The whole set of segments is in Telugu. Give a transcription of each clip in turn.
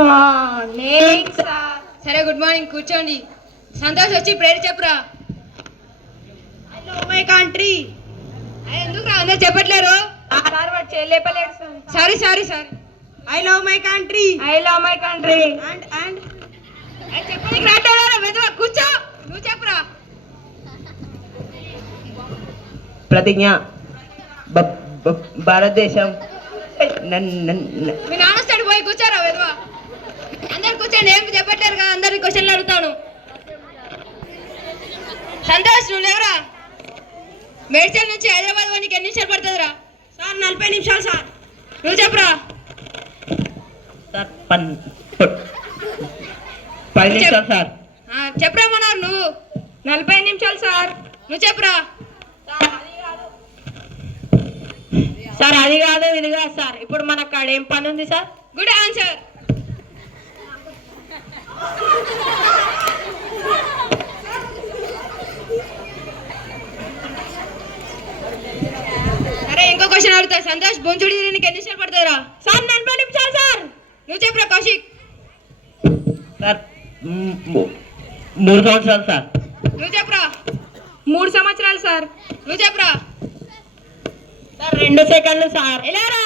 Morning sir. సరే గుడ్ మార్నింగ్, కూర్చోండి. సంతోష్ వచ్చి ప్రేయర్ చెప్పురా. I love my country. ఎందుకు రా అందరు చెప్పట్లేరు? సార్ వాడు చేయలేపలేడు sir. Sorry sorry sorry. I love my country. I love my country. And చెప్పడానికి రాట్లేదా? మెదువా కూర్చో, నువ్వు చెప్పురా. ప్రతిజ్ఞ భారతదేశం. మీ నాన్న స్టాండ్ పోయి కూర్చోరా మెదువా. అందరు కూర్చోండి, ఏం చెప్పట్లేరు కదా, అందరికి క్వశ్చన్లు అడుగుతాను. సంతోష్ నువ్వు లేవురా. మేడ్చల్ నుంచి హైదరాబాద్ వానికి ఎన్ని నిమిషాలు పడుతుందిరా? సార్ 40 నిమిషాలు సార్. నువ్వు చెప్పురా. సార్ 10 నిమిషాలు సార్. చెప్పురా మనోహర్ నువ్వు. 40 నిమిషాలు సార్. నువ్వు చెప్పురా. సార్ అది కాదు ఇది కాదు సార్. ఇప్పుడు మనకు కాడ ఏం పని ఉంది సార్? Good answer. సరే ఇంకో క్వశ్చన్ అడుగుతా. సంతోష్ బొంచుడి నీకు ఎన్ని నిమిషాలు పడుతుందిరా? సార్ 40 నిమిషాలు సార్. నువ్వు చెప్పురా కౌశిక్. సార్ 3 సంవత్సరాలు సార్. నువ్వు చెప్పురా. 3 సంవత్సరాలు సార్. నువ్వు చెప్పురా. సార్ 2 సెకండ్లు సార్. ఎలారా?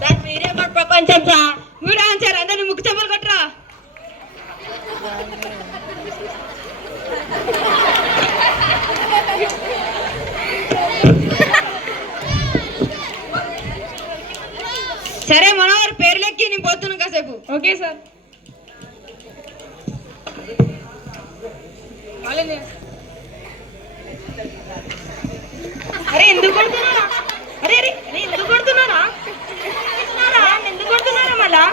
సార్ మీరే మన ప్రపంచం సార్. Good answer. అందరిని ముక్కు చెప్పులు కొట్టరా. సరే మనోహర్ పేరు లెక్కి నేను పోతున్నాను కాసేపు. Okay sir. అరే ఎందుకు కొడుతున్నారా? అరే అరే అరే ఎందుకు కొడుతున్నారా? ఎందుకు కొడుతున్నారా మళ్ళా?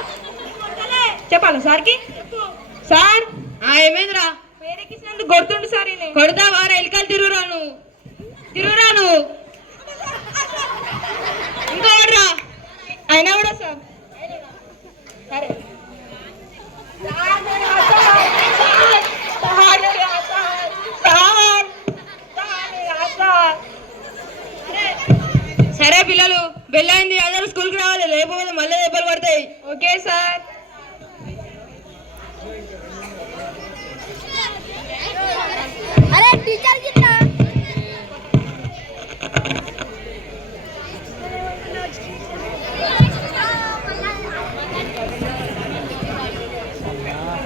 చెప్పాలా సార్కి? సార్ ఏమైందిరా? పేరెక్కించినందుకు కొడుతుండు సార్. కొడతావా? ఎలికలు తిరుగురా నువ్వు, తిరుగురా నువ్వు. ఇంకో రా. అయినా కూడా సార్. సరే సరే పిల్లలు, బెల్లైంది, అందరూ స్కూల్కి రావాలి, లేకపోతే మళ్ళీ దెబ్బలు పడతాయి. Okay sir. అరే టీచర్ కింద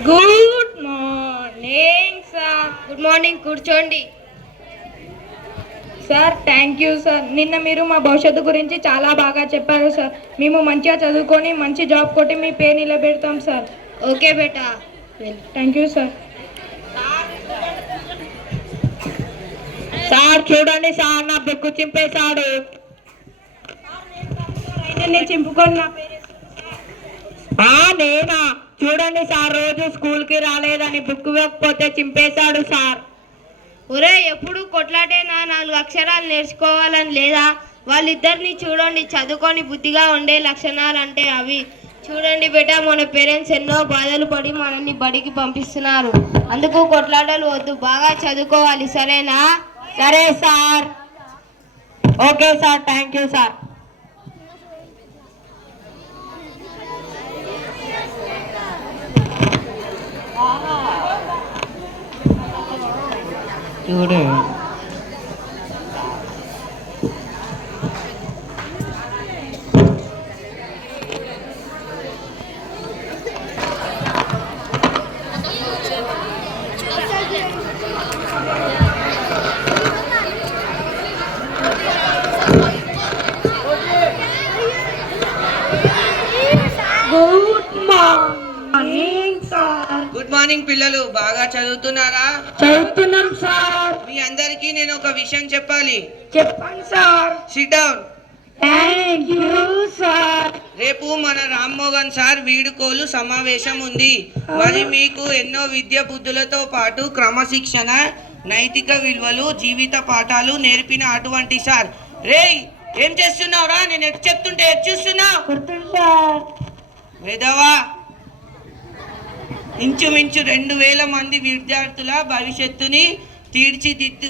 good morning sir. Good morning, కూర్చోండి. Sir thank you sir. నిన్న మీరు మా భవిష్యత్తు గురించి చాలా బాగా చెప్పారు సార్. మేము మంచిగా చదువుకొని మంచి జాబ్ కొట్టి మీ పేరు నిలబెడతాం సార్. ఓకే బేటా. Thank you sir. సార్ చూడండి సార్, నా బుక్ చింపేశాడు. నేను చింపుకొని నా పేరు నేనా? చూడండి సార్, రోజు స్కూల్ కి రాలేదని బుక్ ఇవ్వకపోతే చింపేశాడు సార్. ఒరే ఎప్పుడు కొట్లాటేనా? 4 అక్షరాలు నేర్చుకోవాలని లేదా? వాళ్ళిద్దరిని చూడండి, చదువుకొని బుద్ధిగా ఉండే లక్షణాలు అంటే అవి. చూడండి బేటా, మన పేరెంట్స్ ఎన్నో బాధలు పడి మనల్ని బడికి పంపిస్తున్నారు. అందుకు కొట్లాటలు వద్దు, బాగా చదువుకోవాలి, సరేనా? సరే sir. Okay sir, thank you sir. చూడు గుడ్ మార్నింగ్ పిల్లలు, బాగా చదువుతున్నారా? చదువుతున్నాం సార్. మీ అందరికీ నేను ఒక విషయం చెప్పాలి. చెప్పండి sir. SIT down. Thank you sir. రేపు మన రామ్మోహన్ సార్ వీడుకోలు సమావేశం ఉంది. మరి మీకు ఎన్నో విద్య బుద్ధులతో పాటు క్రమశిక్షణ, నైతిక విలువలు, జీవిత పాఠాలు నేర్పిన అటువంటి సార్. రేయ్ ఏం చేస్తున్నావురా? నేను ఎటు చెప్తుంటే ఎటు చూస్తున్నావు? వెదవా, ఇంచుమించు 2000 మంది విద్యార్థుల భవిష్యత్తుని తీర్చిదిద్దు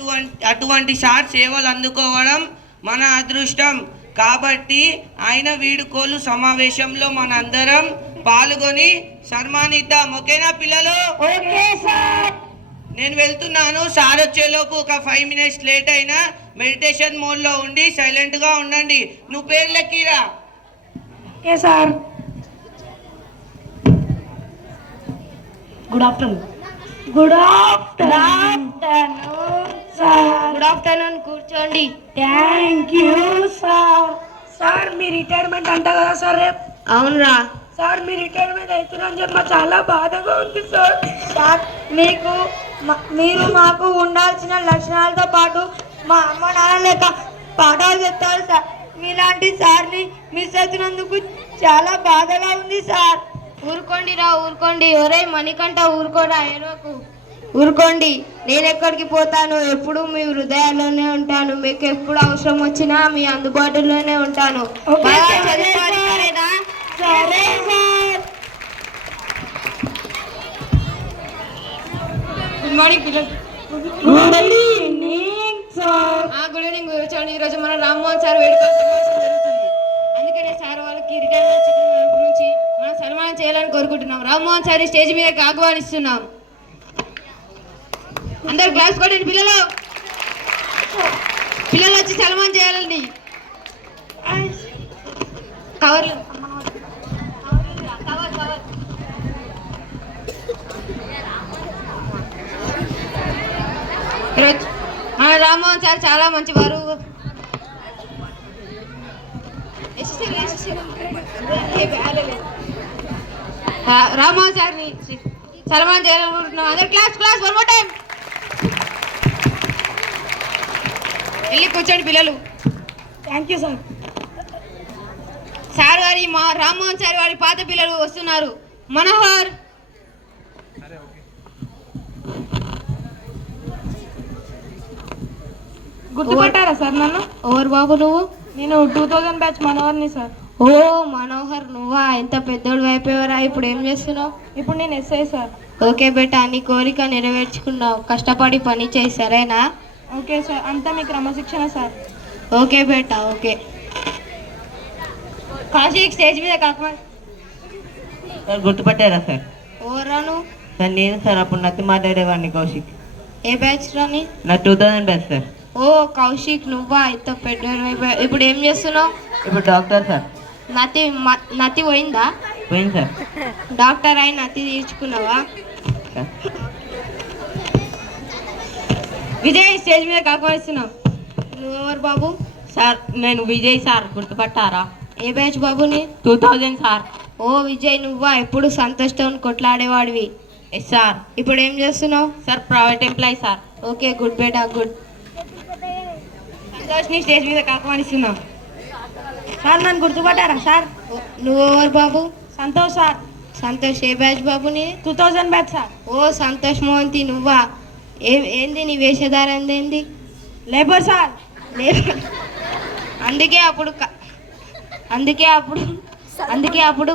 అటువంటి సార్ సేవలు అందుకోవడం మన అదృష్టం. కాబట్టి ఆయన వీడుకోలు సమావేశంలో మనందరం పాల్గొని సన్మానిద్దాం. ఓకేనా పిల్లలు? Okay sir. నేను వెళ్తున్నాను. సార్ వచ్చేలోపు ఒక 5 మినిట్స్ లేట్ అయినా మెడిటేషన్ మోడ్లో ఉండి సైలెంట్గా ఉండండి. నువ్వు పేరు లెక్కిరా. Okay sir. Good afternoon. Good afternoon sir. Good afternoon. కూర్చోండి. Thank you sir. సార్ మీ రిటైర్మెంట్ అంట కదా సార్ రేపు? అవునరా. సార్ మీ రిటైర్మెంట్ అవుతుందని చెప్పి మాకు చాలా బాధగా ఉంది సార్. సార్ మీరు మాకు ఉండాల్సిన లక్షణాలతో పాటు మా అమ్మ నాన్న లేక పాఠాలు చెప్తారు సార్. మీలాంటి సార్ని మిస్ అవుతున్నందుకు చాలా బాధగా ఉంది సార్. ఊరుకోండి రా, ఊరుకోండి. ఒరే మణికంఠ ఊరుకోరా, ఏరోకు. ఊరుకోండి. నేను ఎక్కడికి పోతాను, ఎప్పుడు మీ హృదయాల్లోనే ఉంటాను. మీకు ఎప్పుడు అవసరం వచ్చినా మీ అందుబాటులోనే ఉంటాను. ఓకే బాగా సార్. చదువుకోవాలి, సరేనా? సరే సార్. గుడ్ మార్నింగ్ పిల్లలు. Good evening sir. Good evening. చూడండి, ఈరోజు మన రామ్మోహన్ సార్ వేడుక సమావేశం జరుగుతుంది. అందుకనే సార్ వాళ్ళకి రిటైర్మెంట్ నుంచి మనం సన్మానం చేయాలని కోరుకుంటున్నాం. రామ్మోహన్ సార్ స్టేజ్ మీదకి ఆహ్వానిస్తున్నాం. అందరు గ్లాస్ కొట్టండి పిల్లలు. పిల్లలు వచ్చి సన్మానం చేయాలండి. కవర్లు ఈరోజు మన రామ్మోహన్ సార్ చాలా మంచివారు. రామ్మోహన్ సార్ని సన్మానం చేయాలనుకుంటున్నాం. అందరు class class one more time. వెళ్ళి కూర్చోండి పిల్లలు. Thank you sir. సార్ గారి మా రామ్మోహన్ సార్ గారి పాత పిల్లలు వస్తున్నారు. మనోహర్, గుర్తుపట్టారా సార్ నన్ను? ఓవర్ బాబు నువ్వు? నేను 2000 బ్యాచ్ మనోహర్ని సార్. ఓ మనోహర్ నువ్వా? ఎంత పెద్దోడు అయిపోయావరా. ఇప్పుడు ఏం చేస్తున్నావు? ఇప్పుడు నేను ఎస్ఐ సార్. ఓకే బేటా, నీ కోరిక నెరవేర్చుకున్నావు. కష్టపడి పని చేయి, సరేనా? Okay sir. అంతా మీ క్రమశిక్షణ సార్. ఓకే బేటా, ఓకే. కౌశిక్ స్టేజ్ మీద కాకుండా సార్ గుర్తుపట్టారా సార్? ఓరాను సార్ నేను సార్ అప్పుడు నత్తి మాట్లాడేవాడిని కౌశిక్. ఏ బ్యాచ్ రాని? నా 2000 బ్యాచ్ సార్. ఓ కౌశిక్ నువ్వా? ఇంత పెద్దోడు అయిపోయావు. ఇప్పుడు ఏం చేస్తున్నావు? ఇప్పుడు డాక్టర్ సార్. నతి పోయిందా? పోయింది సార్. డాక్టర్ అయి నతి తీర్చుకున్నావా? విజయ్ స్టేజ్ మీద ఆహ్వానిస్తున్నావు. నువ్వెవరు బాబు? సార్ నేను విజయ్ సార్, గుర్తుపట్టారా? ఏ బ్యాచ్ బాబుని? 2000 సార్. ఓ విజయ్ నువ్వా? ఎప్పుడు సంతోష్తో కొట్లాడేవాడివి. Yes sir. ఇప్పుడు ఏం చేస్తున్నావు? Sir private employee sir. Okay good బేటా, గుడ్. సంతోష్ని స్టేజ్ మీద ఆహ్వానిస్తున్నావు. సార్ నన్ను గుర్తుపట్టారా సార్? నువ్వెవరు బాబు? సంతోష్ సార్. సంతోష్ ఏ బ్యాచ్ బాబుని? 2000 బ్యాచ్ సార్. ఓ సంతోష్ మోహంతి నువ్వా? ఏంది నీ వేషధారం ఏంది? Labour sir. అందుకే అప్పుడు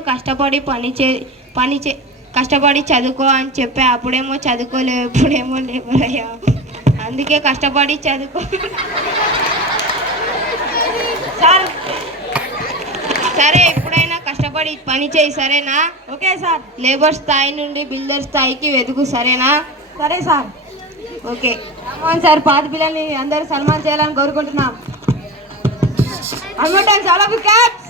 కష్టపడి కష్టపడి చదువుకో అని చెప్పా. అప్పుడేమో చదువుకోలేవు, ఇప్పుడేమో లేబరయ్యా. అందుకే కష్టపడి చదువుకో సార్. సరే ఎప్పుడైనా కష్టపడి పని చేయి, సరేనా? Okay sir. లేబర్ స్థాయి నుండి బిల్డర్ స్థాయికి వెతుకు, సరేనా? సరే సార్. ఓకే. రామ్మోహన్ సార్ పాత పిల్లల్ని అందరూ సన్మానం చేయాలని కోరుకుంటున్నాం. చాలా caps.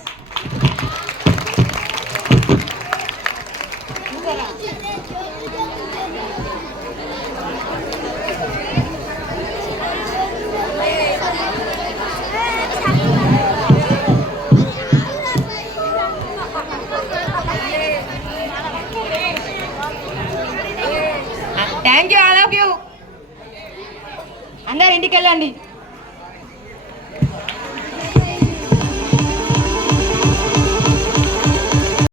Thank you all of you. అందరు ఇంటికి వెళ్ళండి.